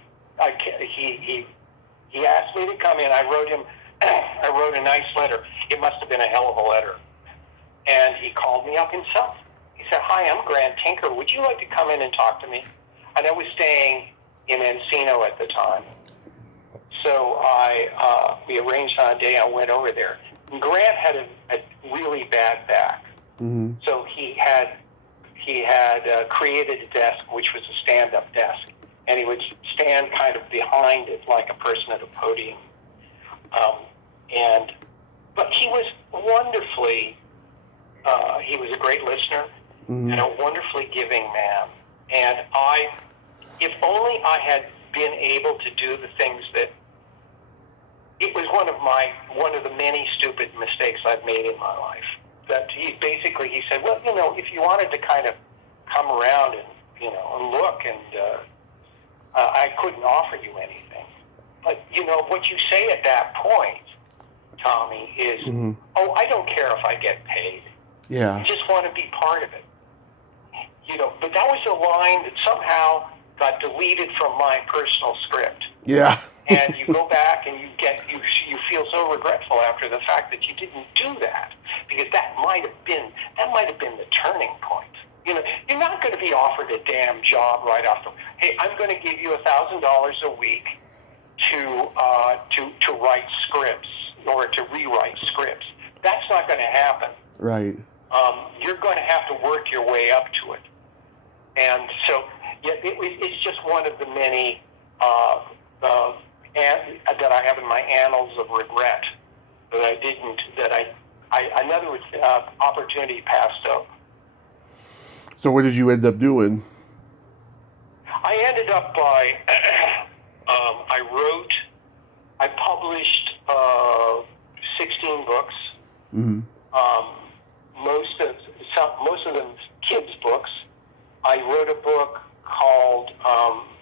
asked me to come in. I wrote a nice letter. It must have been a hell of a letter. And he called me up himself. He said, "Hi, I'm Grant Tinker. Would you like to come in and talk to me?" And I was staying in Encino at the time. So we arranged on a day. I went over there. And Grant had a really bad back. Mm-hmm. So he had created a desk, which was a stand-up desk. And he would stand kind of behind it like a person at a podium. But he was wonderfully, he was a great listener Mm-hmm. and a wonderfully giving man. And if only I had been able to do the things that, it was one of the many stupid mistakes I've made in my life. That he said, well, if you wanted to kind of come around and look, and I couldn't offer you anything. But what you say at that point, Tommy, is, Mm-hmm. oh, I don't care if I get paid. Yeah. I just want to be part of it. But that was a line that somehow got deleted from my personal script. Yeah. And you go back and you feel so regretful after the fact that you didn't do that, because that might have been the turning point. You're not going to be offered a damn job right off the. Hey, I'm going to give you $1,000 a week to write scripts or to rewrite scripts. That's not going to happen. Right. You're going to have to work your way up to it. And so, it's just one of the many that I have in my annals of regret that I didn't. In other words, opportunity passed up. So what did you end up doing? I ended up by I published 16 books. Mm-hmm. Most of them kids' books. I wrote a book called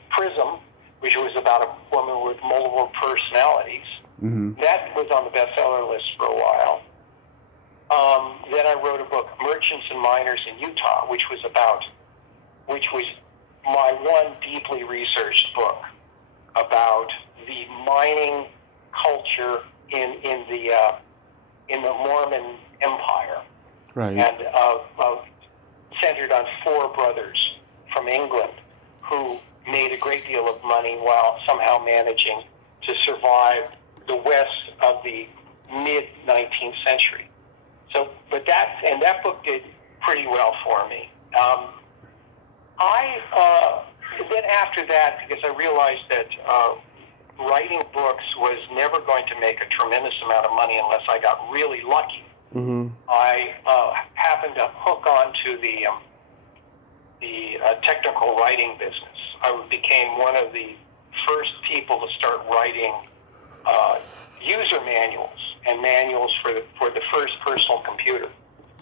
Prism, which was about a woman with multiple personalities. Mm-hmm. That was on the bestseller list for a while. Then I wrote a book, Merchants and Miners in Utah, which was my one deeply researched book about the mining culture in the Mormon Empire, Right. and centered on four brothers from England who made a great deal of money while somehow managing to survive the west of the mid-19th century. So, that book did pretty well for me. Then after that, because I realized that writing books was never going to make a tremendous amount of money unless I got really lucky. Mm-hmm. I happened to hook onto the technical writing business. I became one of the first people to start writing user manuals and manuals for the first personal computer.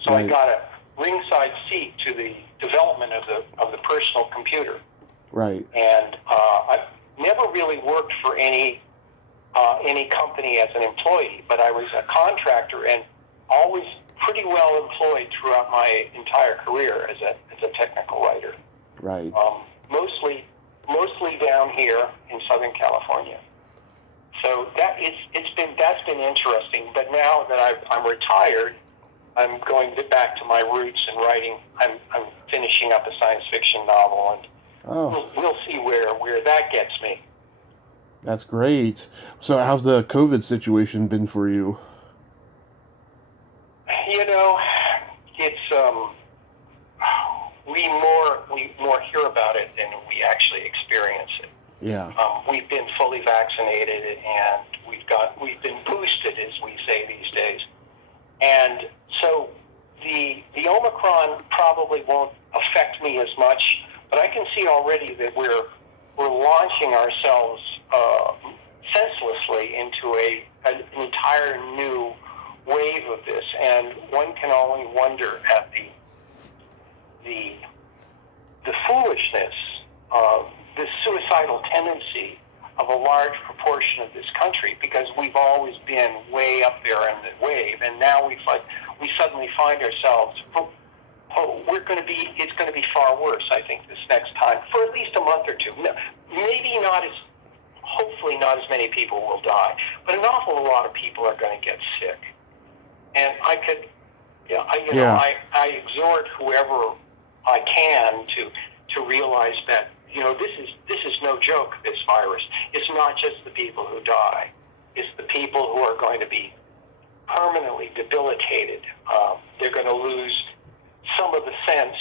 So Right. I got a ringside seat to the development of the personal computer. Right. And I never really worked for any company as an employee, but I was a contractor and always pretty well employed throughout my entire career as a technical writer. Right. Mostly down here in Southern California. So that's been interesting. But now that I'm retired, I'm going back to my roots and writing. I'm finishing up a science fiction novel, and we'll see where that gets me. That's great. So how's the COVID situation been for you? You know, it's we more hear about it than we actually experience it. Yeah. We've been fully vaccinated, and we've been boosted, as we say these days. And so the Omicron probably won't affect me as much, but I can see already that we're launching ourselves senselessly into an entire new wave of this, and one can only wonder at the foolishness of the suicidal tendency of a large proportion of this country, because we've always been way up there in the wave, and now we suddenly find ourselves, it's going to be far worse, I think, this next time, for at least a month or two. Maybe hopefully not as many people will die, but an awful lot of people are going to get sick. And I exhort whoever I can to realize that, this is no joke, this virus. It's not just the people who die. It's the people who are going to be permanently debilitated. They're going to lose some of the sense.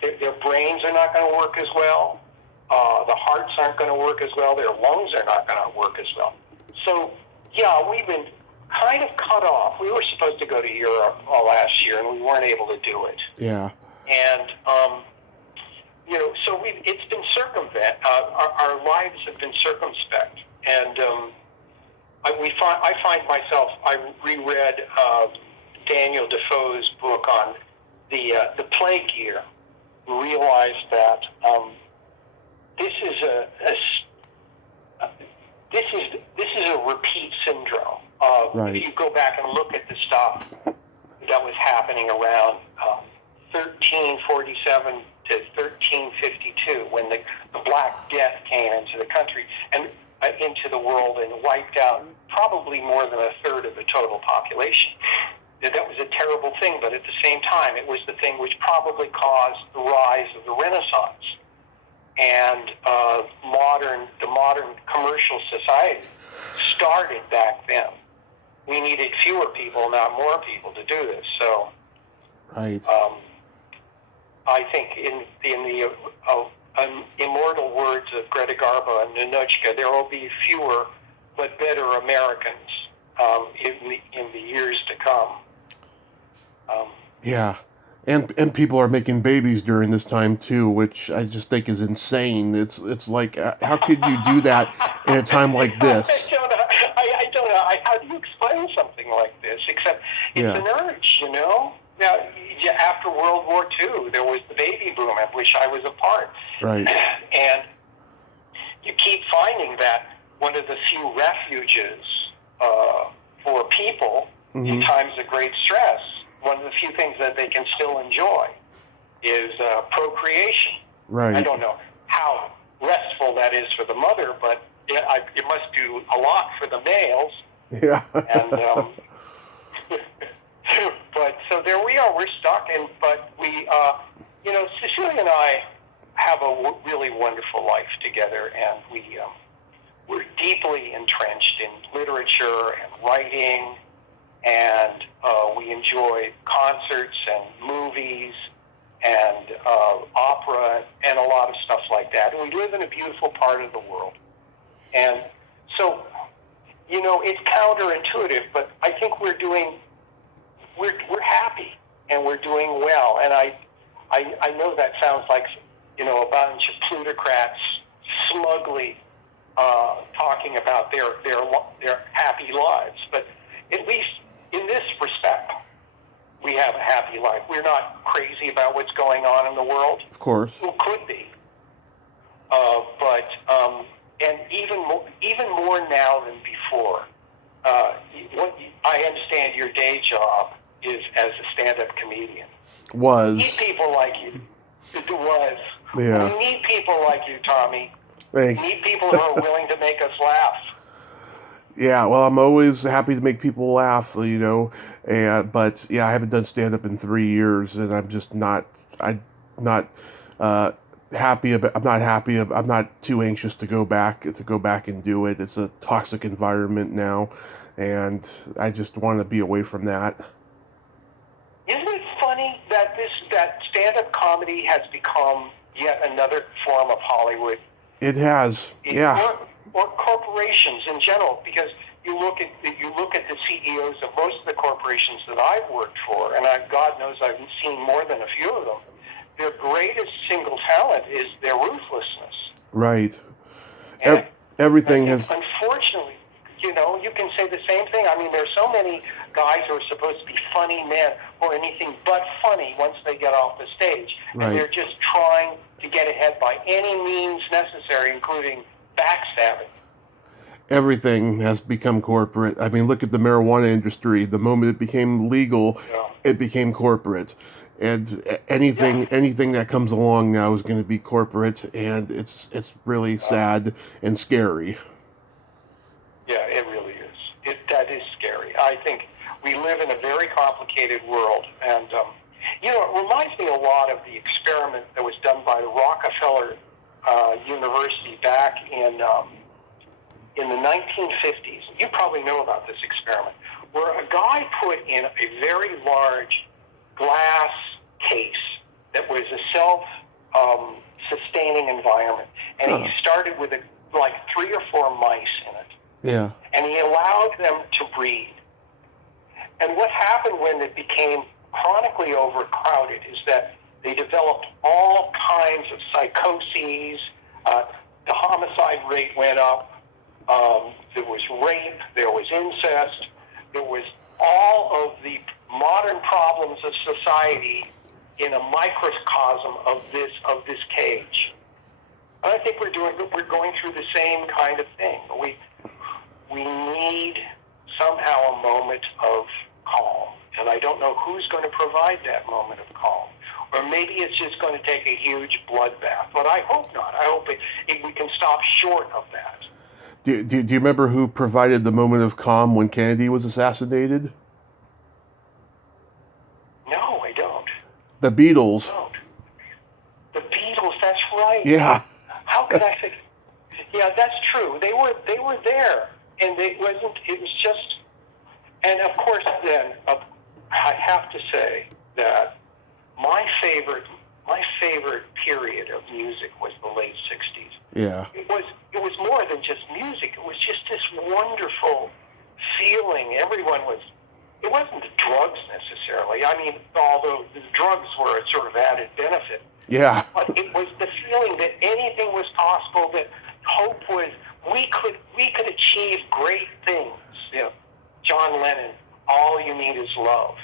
Their brains are not going to work as well. The hearts aren't going to work as well. Their lungs are not going to work as well. So, yeah, we've been kind of cut off. We were supposed to go to Europe last year, and we weren't able to do it. Yeah. And, so it's been circumvent. Our lives have been circumspect. And I find myself, I reread Daniel Defoe's book on the plague year, realized that this is a repeat syndrome. Right. If you go back and look at the stuff that was happening around 1347 to 1352, when the Black Death came into the country and into the world and wiped out probably more than a third of the total population. That was a terrible thing, but at the same time, it was the thing which probably caused the rise of the Renaissance and the modern commercial society started back then. We needed fewer people, not more people, to do this. So, right. I think in the immortal words of Greta Garbo and Ninochka, there will be fewer but better Americans in the years to come. Yeah. And people are making babies during this time too, which I just think is insane. It's like, how could you do that in a time like this? I don't know. How do you explain something like this? Except it's an urge, Now, after World War II, there was the baby boom, of which I was a part. Right. And you keep finding that one of the few refuges for people in times of great stress, one of the few things that they can still enjoy is procreation. Right. I don't know how restful that is for the mother, but it must do a lot for the males. Yeah. And but so there we are. We're stuck, but we, Cecilia and I have a really wonderful life together, and we're deeply entrenched in literature and writing, and we enjoy concerts and movies and opera and a lot of stuff like that. And we live in a beautiful part of the world, and so it's counterintuitive, but I think we're happy and we're doing well. And I know that sounds like a bunch of plutocrats smugly talking talking about their happy lives. But at least in this respect, we have a happy life. We're not crazy about what's going on in the world. Of course. Who could be? And even more now than before. I understand your day job is as a stand-up comedian. Was. We need people like you. It was. Yeah. We need people like you, Tommy. Thanks. We need people who are willing to make us laugh. Yeah, well, I'm always happy to make people laugh, but I haven't done stand-up in 3 years, and I'm just not happy about. I'm not too anxious to go back and do it. It's a toxic environment now, and I just want to be away from that. Isn't it funny that that stand-up comedy has become yet another form of Hollywood? It has, yeah. Or corporations in general, because you look at the CEOs of most of the corporations that I've worked for, and God knows I've seen more than a few of them. Their greatest single talent is their ruthlessness. Right. And Everything has. Unfortunately, you can say the same thing. I mean, there's so many guys who are supposed to be funny men or anything but funny once they get off the stage, Right. and they're just trying to get ahead by any means necessary, including backstabbing. Everything has become corporate. I mean, look at the marijuana industry. The moment it became legal, it became corporate. And anything that comes along now is going to be corporate, and it's really sad and scary. Yeah, it really is. That is scary. I think we live in a very complicated world, and it reminds me a lot of the experiment that was done by the Rockefeller University back in the 1950s. You probably know about this experiment, where a guy put in a very large glass case that was a self-sustaining environment, and he started with 3 or 4 mice in it. Yeah. And he allowed them to breed. And what happened when it became chronically overcrowded is that they developed all kinds of psychoses. The homicide rate went up. There was rape. There was incest. There was all of the modern problems of society in a microcosm of this cage. And I think we're going through the same kind of thing. We need somehow a moment of calm, and I don't know who's going to provide that moment of calm. Or maybe it's just going to take a huge bloodbath, but I hope not. I hope we can stop short of that. Do you remember who provided the moment of calm when Kennedy was assassinated? No, I don't. The Beatles. No. The Beatles, that's right. Yeah. How could I think? Yeah, that's true. They were there, and it was just. And of course, then I have to say that my favorite period of music was the late '60s. Yeah. It was more than just music. It was just this wonderful feeling. It wasn't the drugs necessarily. I mean, although the drugs were a sort of added benefit. Yeah. But it was the feeling that anything was possible, that hope was, we could achieve great things. John Lennon, all you need is love.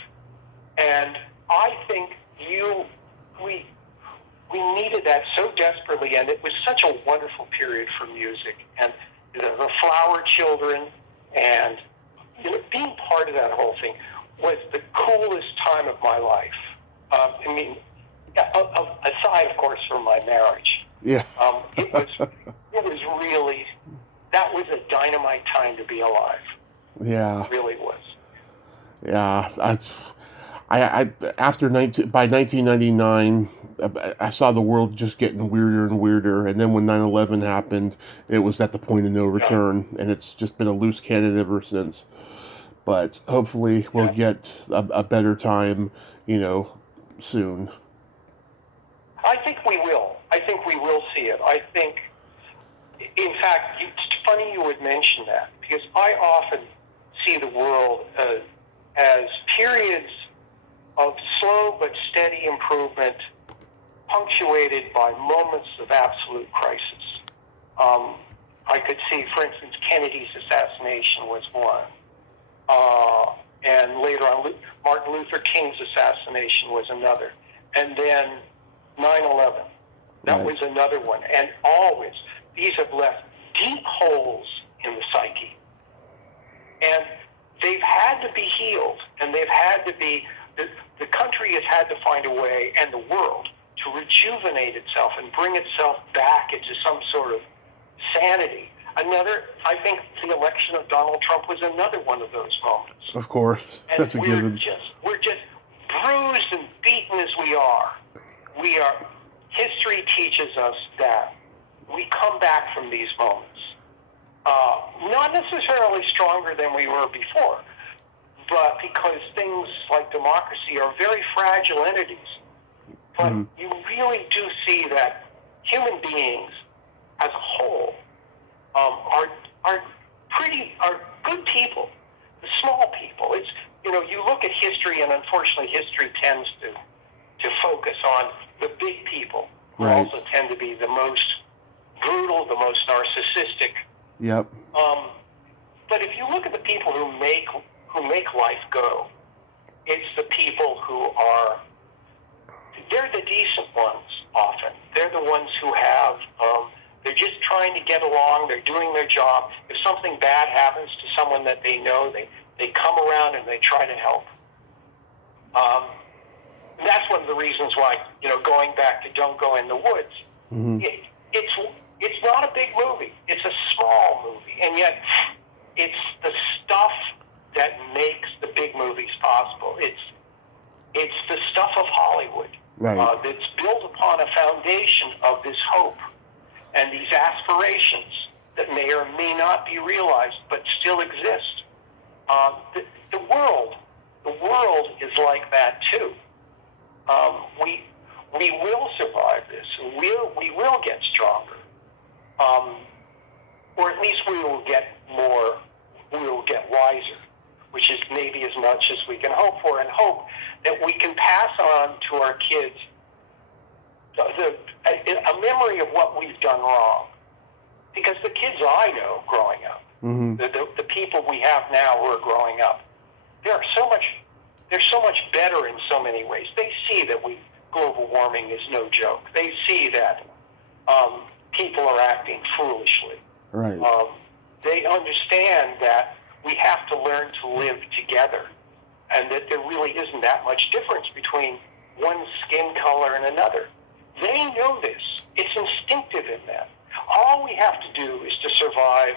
And I think we needed that so desperately, and it was such a wonderful period for music. And the Flower Children, and being part of that whole thing was the coolest time of my life. Aside, of course, from my marriage. Yeah. It was really, that was a dynamite time to be alive. Yeah. It really was. Yeah. By 1999, I saw the world just getting weirder and weirder, and then when 9/11 happened, it was at the point of no return, and it's just been a loose cannon ever since. But hopefully we'll get a better time, soon. I think we will. I think we will see it. I think, in fact, it's funny you would mention that, because I often see the world as periods of slow but steady improvement, punctuated by moments of absolute crisis. I could see, for instance, Kennedy's assassination was one. And later on, Martin Luther King's assassination was another. And then 9/11, that was another one. And always, these have left deep holes in the psyche. And they've had to be healed, and they've had to be, the country has had to find a way, and the world, to rejuvenate itself and bring itself back into some sort of sanity. I think the election of Donald Trump was another one of those moments. Of course, and that's a given. We're just bruised and beaten as we are. History teaches us that we come back from these moments. Not necessarily stronger than we were before, but because things like democracy are very fragile entities. But you really do see that human beings as a whole are good people, the small people. It's, you look at history, and unfortunately history tends to focus on the big people, who also tend to be the most brutal, the most narcissistic. Yep. But if you look at the people who make life go, it's the people they're the decent ones often. They're the ones who have, they're just trying to get along, they're doing their job. If something bad happens to someone that they know, they come around and they try to help. That's one of the reasons why, going back to Don't Go in the Woods, it's not a big movie. It's a small movie, and yet it's the stuff that makes the big movies possible. It's the stuff of Hollywood that's built upon a foundation of this hope and these aspirations that may or may not be realized, but still exist. The world is like that too. We will survive this. We will get stronger, or at least we will get wiser, which is maybe as much as we can hope for, and hope that we can pass on to our kids a memory of what we've done wrong. Because the kids I know growing up, the people we have now who are growing up, they're so much better in so many ways. They see that global warming is no joke. They see that people are acting foolishly. Right. They understand that we have to learn to live together, and that there really isn't that much difference between one skin color and another. They know this. It's instinctive in them. All we have to do is to survive,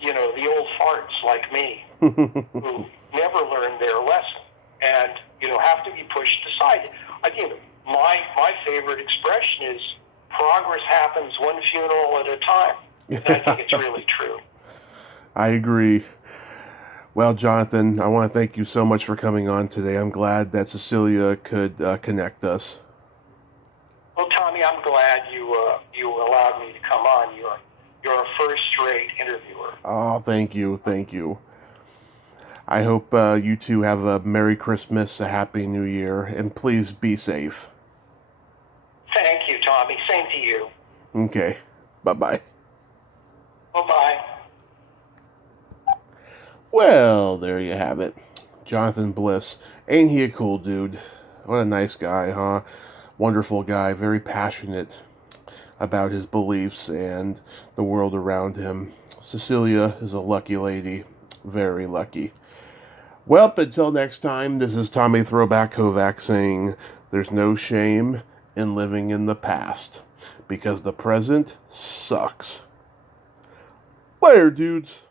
the old farts like me, who never learned their lesson, and, have to be pushed aside. My favorite expression is, progress happens one funeral at a time. And I think it's really true. I agree. Well, Jonathan, I want to thank you so much for coming on today. I'm glad that Cecilia could connect us. Well, Tommy, I'm glad you allowed me to come on. You're a first-rate interviewer. Oh, thank you. I hope you two have a Merry Christmas, a Happy New Year, and please be safe. Thank you, Tommy. Same to you. Okay. Bye-bye. Bye-bye. Well, there you have it. Jonathan Bliss. Ain't he a cool dude? What a nice guy, huh? Wonderful guy, very passionate about his beliefs and the world around him. Cecilia is a lucky lady. Very lucky. Well, until next time, this is Tommy Throwback Kovac saying there's no shame in living in the past, because the present sucks. Later, dudes.